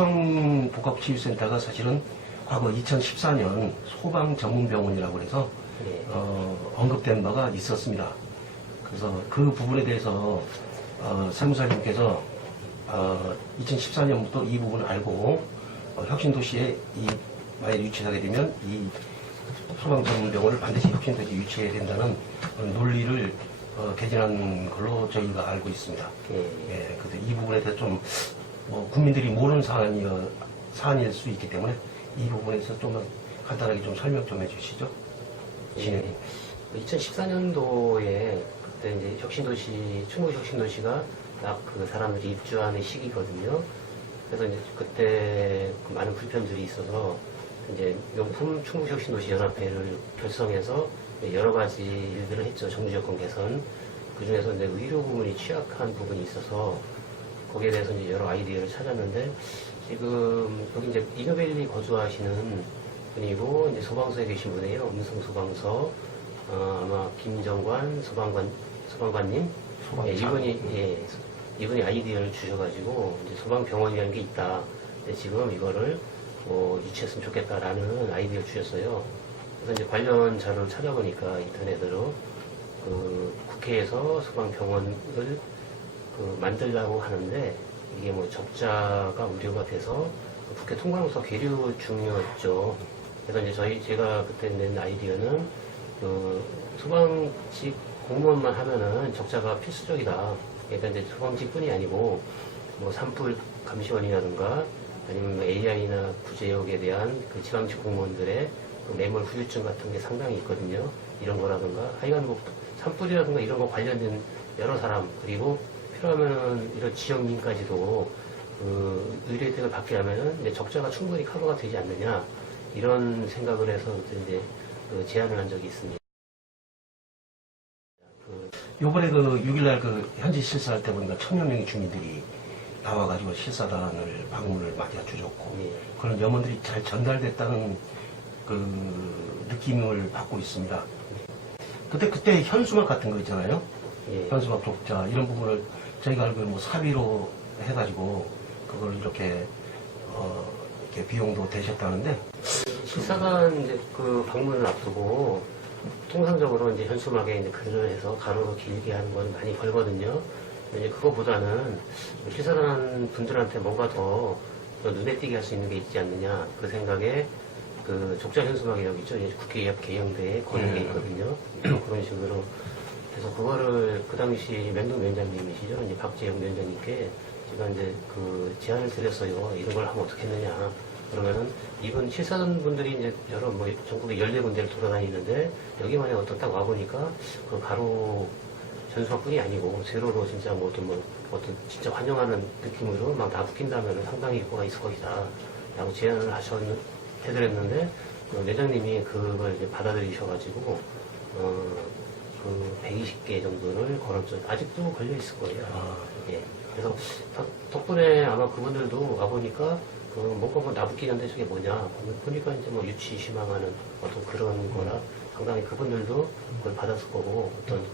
소방복합치유센터가 사실은 과거 2014년 소방전문병원이라고 해서 언급된 바가 있었습니다. 그래서 그 부분에 대해서 세무사님께서 2014년부터 이 부분을 알고 혁신도시에 만약 유치하게 되면 이 소방전문병원을 반드시 혁신도시에 유치해야 된다는 논리를 개진한 걸로 저희가 알고 있습니다. 그래서 이 부분에 대해서 좀 국민들이 모르는 사안일 수 있기 때문에 이 부분에서 좀 간단하게 좀 설명 좀 해주시죠. 2014년도에 그때 이제 혁신도시, 충북 혁신도시가 딱 그 사람들이 입주하는 시기거든요. 그래서 이제 그때 그 많은 불편들이 있어서 이제 명품 충북 혁신도시 연합회를 결성해서 여러 가지 일들을 했죠. 정부여건 개선. 그 중에서 이제 의료 부분이 취약한 부분이 있어서 거기에 대해서 이제 여러 아이디어를 찾았는데 지금 여기 이제 이노밸리 거주하시는 분이고 이제 소방서에 계신 분이에요. 음성 소방서 아마 김정관 소방관님 이분이 아이디어를 주셔가지고 이제 소방병원이라는 게 있다. 근데 지금 이거를 유치했으면 좋겠다라는 아이디어 주셨어요. 그래서 이제 관련 자료를 찾아보니까 인터넷으로 그 국회에서 소방병원을 만들려고 하는데 이게 적자가 우려가 돼서 국회 통과로서 계류 중이었죠. 그래서 이제 제가 그때 낸 아이디어는 소방직 공무원만 하면은 적자가 필수적이다. 그러니까 이제 소방직뿐이 아니고 산불 감시원이라든가 아니면 AI나 구제역에 대한 그 지방직 공무원들의 그 매몰 후유증 같은 게 상당히 있거든요. 이런 거라든가 하여간 산불이라든가 이런 거 관련된 여러 사람 그리고 필요하면은 이런 지역민까지도 그 의료 혜택을 받게 하면은 이제 적자가 충분히 커버가 되지 않느냐 이런 생각을 해서 이제 제안을 한 적이 있습니다. 요번에 그 6일날 그 현지 실사할 때 보니까 1000여 명의 주민들이 나와가지고 실사단을 방문을 맞이해 주셨고 그런 염원들이 잘 전달됐다는 그 느낌을 받고 있습니다. 그때 현수막 같은 거 있잖아요. 현수막 족자 이런 부분을 저희가 알고 사비로 해가지고 그걸 이렇게 비용도 되셨다는데 실사단 이제 그 방문을 앞두고 통상적으로 이제 현수막에 이제 글을 해서 가로로 길게 하는 건 많이 벌거든요. 이제 그거보다는 실사단 분들한테 뭔가 더 눈에 띄게 할 수 있는 게 있지 않느냐 그 생각에 그 족자 현수막이라고 있죠. 국회 옆 개영대에 거는 게 있거든요. 그런 식으로 그래서 그거를 그 당시 맹동 위원장님이시죠. 이제 박재영 위원장님께 제가 이제 그 제안을 드렸어요. 이런 걸 하면 어떻겠느냐. 그러면은 이분 실사단 분들이 이제 여러 전국에 14군데를 돌아다니는데 여기만에 딱 와보니까 그 가로 전수막뿐이 아니고 세로로 진짜 어떤 진짜 환영하는 느낌으로 막 다 붙인다면 상당히 효과가 있을 것이다. 라고 제안을 해드렸는데 회장님이 그걸 이제 받아들이셔가지고 그 120개 정도를 걸었죠. 아직도 걸려 있을 거예요. 그래서 덕분에 아마 그분들도 와보니까 뭔가 나붙이는데 저게 뭐냐 보니까 이제 유치 희망하는 어떤 그런 거라 상당히 그분들도 그걸 받았을 거고 어떤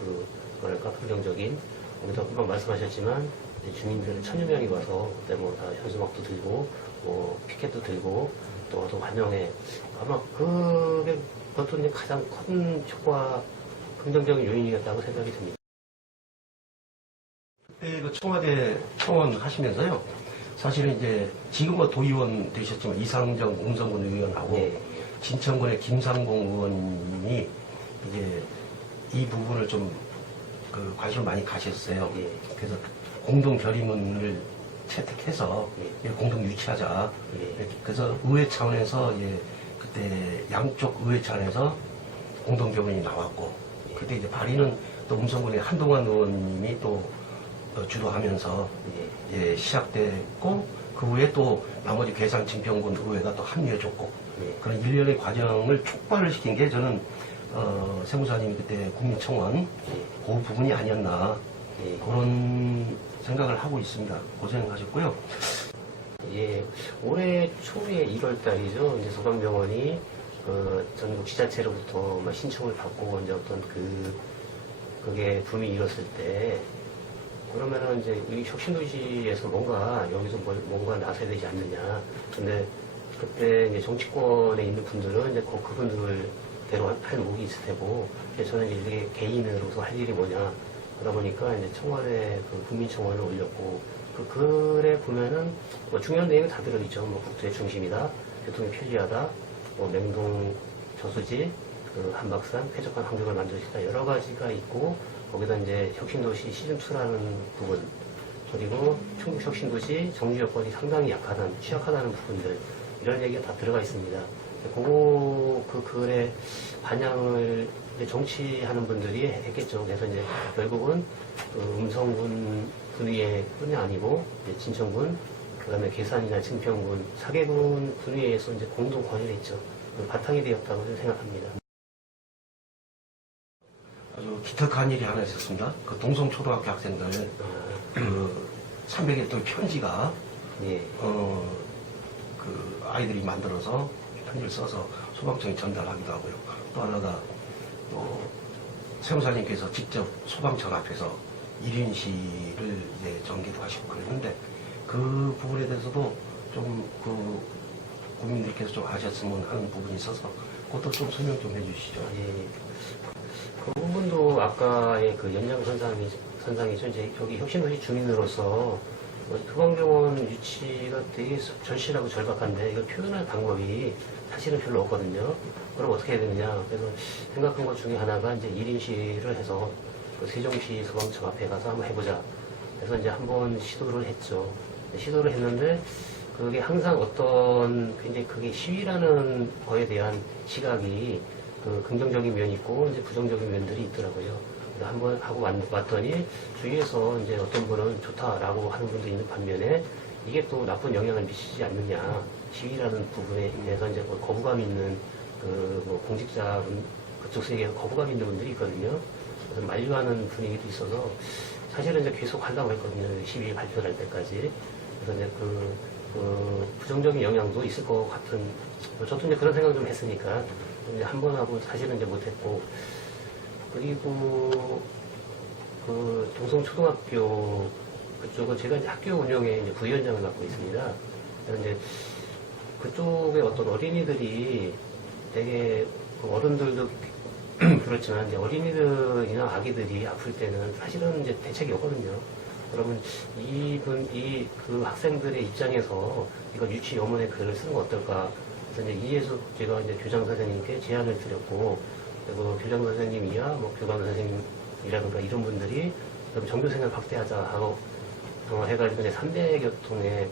뭐랄까 긍정적인 여기서 금방 말씀하셨지만 주민들 1000여 명이 와서 그때 다 현수막도 들고 피켓도 들고 또 환영회 아마 그것도 이제 가장 큰 효과 긍정적인 요인이었다고 생각이 듭니다. 그때 그 청와대 청원 하시면서요. 사실은 이제 지금은 도의원 되셨지만 이상정 음성군 의원하고 진천군의 김상공 의원님이 이제 이 부분을 좀 관심을 많이 가셨어요. 그래서 공동 결의문을 채택해서 공동 유치하자. 그래서 의회 차원에서 그때 양쪽 의회 차원에서 공동 결의문이 나왔고 그때 이제 발의는 또 음성군의 한동안 의원님이 또 주도하면서 시작됐고 그 후에 또 나머지 괴산 증평군 의회가 또 합류해줬고 그런 일련의 과정을 촉발을 시킨 게 저는 세무사님이 그때 국민청원 그 부분이 아니었나 그런 생각을 하고 있습니다. 고생하셨고요. 올해 초에 1월 달이죠. 이제 소방병원이 전국 지자체로부터 신청을 받고 이제 어떤 그게 붐이 일었을 때 그러면은 이제 이 혁신도시에서 뭔가 여기서 뭔가 나서야 되지 않느냐. 근데 그때 이제 정치권에 있는 분들은 이제 그분들대로 할 목이 있을 테고, 이제 저는 이제 개인으로서 할 일이 뭐냐. 그러다 보니까 이제 청와대 그 국민청원을 올렸고, 그 글에 보면은 뭐 중요한 내용이 다 들어있죠. 뭐 국토의 중심이다, 교통이 편리하다, 뭐 맹동 저수지, 그 한박산, 쾌적한 환경을 만들어주다 여러 가지가 있고, 거기다 이제 혁신도시 시즌2라는 부분, 그리고 충북 혁신도시 정주 여건이 상당히 취약하다는 부분들, 이런 얘기가 다 들어가 있습니다. 그 글에 반영을 이제 정치하는 분들이 했겠죠. 그래서 이제 결국은 그 음성군 군의회뿐이 아니고 이제 진천군, 그다음에 계산이나 증평군, 사계군 군의회에서 이제 공동 건의를 했죠. 바탕이 되었다고 생각합니다. 아주 기특한 일이 하나 있었습니다. 그 동성초등학교 학생들 그 300여 통 편지가 예. 그 아이들이 만들어서 편지를 써서 소방청에 전달하기도 하고요. 또 하나가 또 세무사님께서 직접 소방청 앞에서 1인 시를 이제 전기도 하시고 그랬는데 그 부분에 대해서도 좀 그 국민들께서 좀 아셨으면 하는 부분이 있어서 그것도 좀 설명 좀 해주시죠. 예. 그 부분도 아까의 그 연장선상이죠. 이제 여기 혁신도시 주민으로서 소방병원 유치가 되게 절실하고 절박한데 이걸 표현할 방법이 사실은 별로 없거든요. 그럼 어떻게 해야 되느냐. 그래서 생각한 것 중에 하나가 이제 1인시를 해서 그 세종시 소방청 앞에 가서 한번 해보자. 그래서 이제 한번 시도를 했죠. 시도를 했는데 그게 항상 굉장히 그게 시위라는 거에 대한 시각이 그 긍정적인 면이 있고 이제 부정적인 면들이 있더라고요. 그래서 한번 하고 왔더니 주위에서 이제 어떤 분은 좋다라고 하는 분도 있는 반면에 이게 또 나쁜 영향을 미치지 않느냐. 시위라는 부분에 대해서 이제 뭐 거부감 있는 그 뭐 공직자 그쪽 세계에 거부감 있는 분들이 있거든요. 그래서 만류하는 분위기도 있어서 사실은 이제 계속 하려고 했거든요. 시위 발표를 할 때까지. 그래서 이제 그 부정적인 영향도 있을 것 같은, 저도 이제 그런 생각 좀 했으니까 이제 한 번 하고 사실은 이제 못했고, 그리고 그 동성초등학교 그쪽은 제가 이제 학교 운영에 이제 부위원장을 맡고 있습니다. 그래서 이제 그쪽에 어떤 어린이들이 되게 그 어른들도 그렇지만 이제 어린이들이나 아기들이 아플 때는 사실은 이제 대책이 없거든요. 그러면 그 학생들의 입장에서 이거 유치 염원에 글을 쓰는 거 어떨까? 그래서 이제 이해서 제가 이제 교장 선생님께 제안을 드렸고, 그리고 교장 선생님이야, 뭐 교감 선생님이라든가 이런 분들이 그럼 정교생을 확대하자 하고 해가지고 이제 300여 통의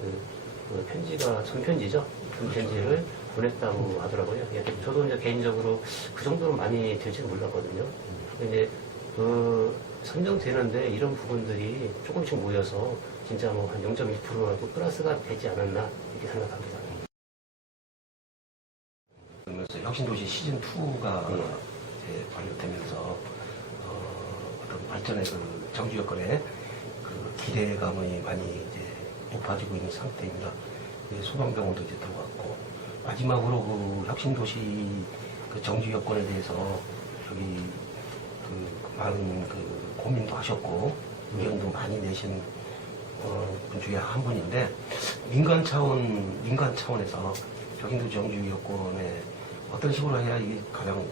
그 편지가 전편지죠. 전편지를 보냈다고 하더라고요. 저도 이제 개인적으로 그 정도로 많이 될지는 몰랐거든요. 근데 선정되는데 이런 부분들이 조금씩 모여서 진짜 뭐 한 0.1%라도 플러스가 되지 않았나 이렇게 생각합니다. 그러면서 혁신도시 시즌2가 발효되면서 어떤 발전의 그 정주 여건에 그 기대감이 많이 이제 높아지고 있는 상태입니다. 소방병원도 이제 들어갔고 마지막으로 그 혁신도시 그 정주 여건에 대해서 여기 그 많은 그 고민도 하셨고 의견도 많이 내신 분 중에 한 분인데 민간 차원에서 혁신도시 정주 여건에 어떤 식으로 해야 이게 가장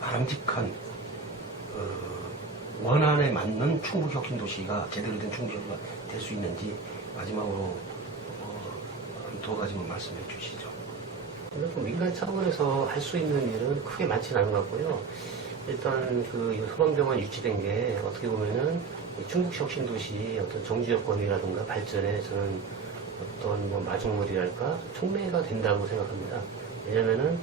바람직한 원안에 맞는 충북 혁신도시가 제대로 된 충북 혁신도시가 될 수 있는지 마지막으로 두 가지만 말씀해 주시죠. 민간 차원에서 할 수 있는 일은 크게 많지는 않은 것 같고요. 일단 그 소방병원 유치된 게 어떻게 보면은 충북 혁신도시 어떤 정주 여건이라든가 발전에 저는 어떤 뭐 마중물이랄까 촉매가 된다고 생각합니다. 왜냐면은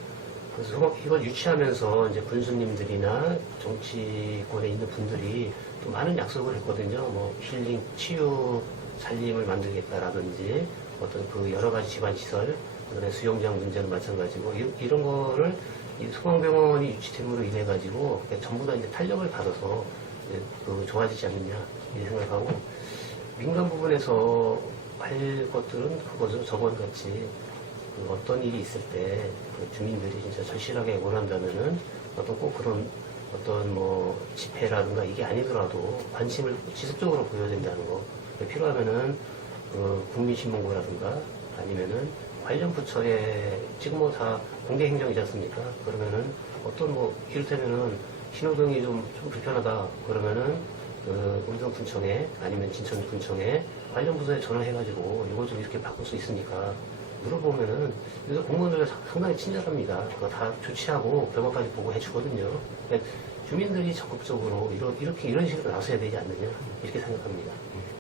이걸 유치하면서 이제 군수님들이나 정치권에 있는 분들이 또 많은 약속을 했거든요. 뭐 힐링, 치유, 살림을 만들겠다라든지 어떤 그 여러 가지 집안시설, 그다음에 수영장 문제는 마찬가지고 이런 거를 이 소방병원이 유치됨으로 인해 가지고 전부 다 이제 탄력을 받아서 이제 그 좋아지지 않느냐 이렇게 생각하고 민간 부분에서 할 것들은 그거죠. 저번 같이 그 어떤 일이 있을 때 그 주민들이 진짜 절실하게 원한다면은 어떤 꼭 그런 어떤 뭐 집회라든가 이게 아니더라도 관심을 지속적으로 보여야 된다는 거. 필요하면은 국민신문고라든가 아니면은 관련 부처에 지금 뭐 다 공개 행정이지 않습니까? 그러면은 어떤 뭐 이를테면은 신호등이 좀 불편하다 그러면은 음성군청에 아니면 진천군청에 관련 부서에 전화해가지고 이거 좀 이렇게 바꿀 수 있습니까? 물어보면은 그래서 공무원들 상당히 친절합니다. 그거 다 조치하고 결과까지 보고 해주거든요. 그러니까 주민들이 적극적으로 이런 식으로 나서야 되지 않느냐 이렇게 생각합니다.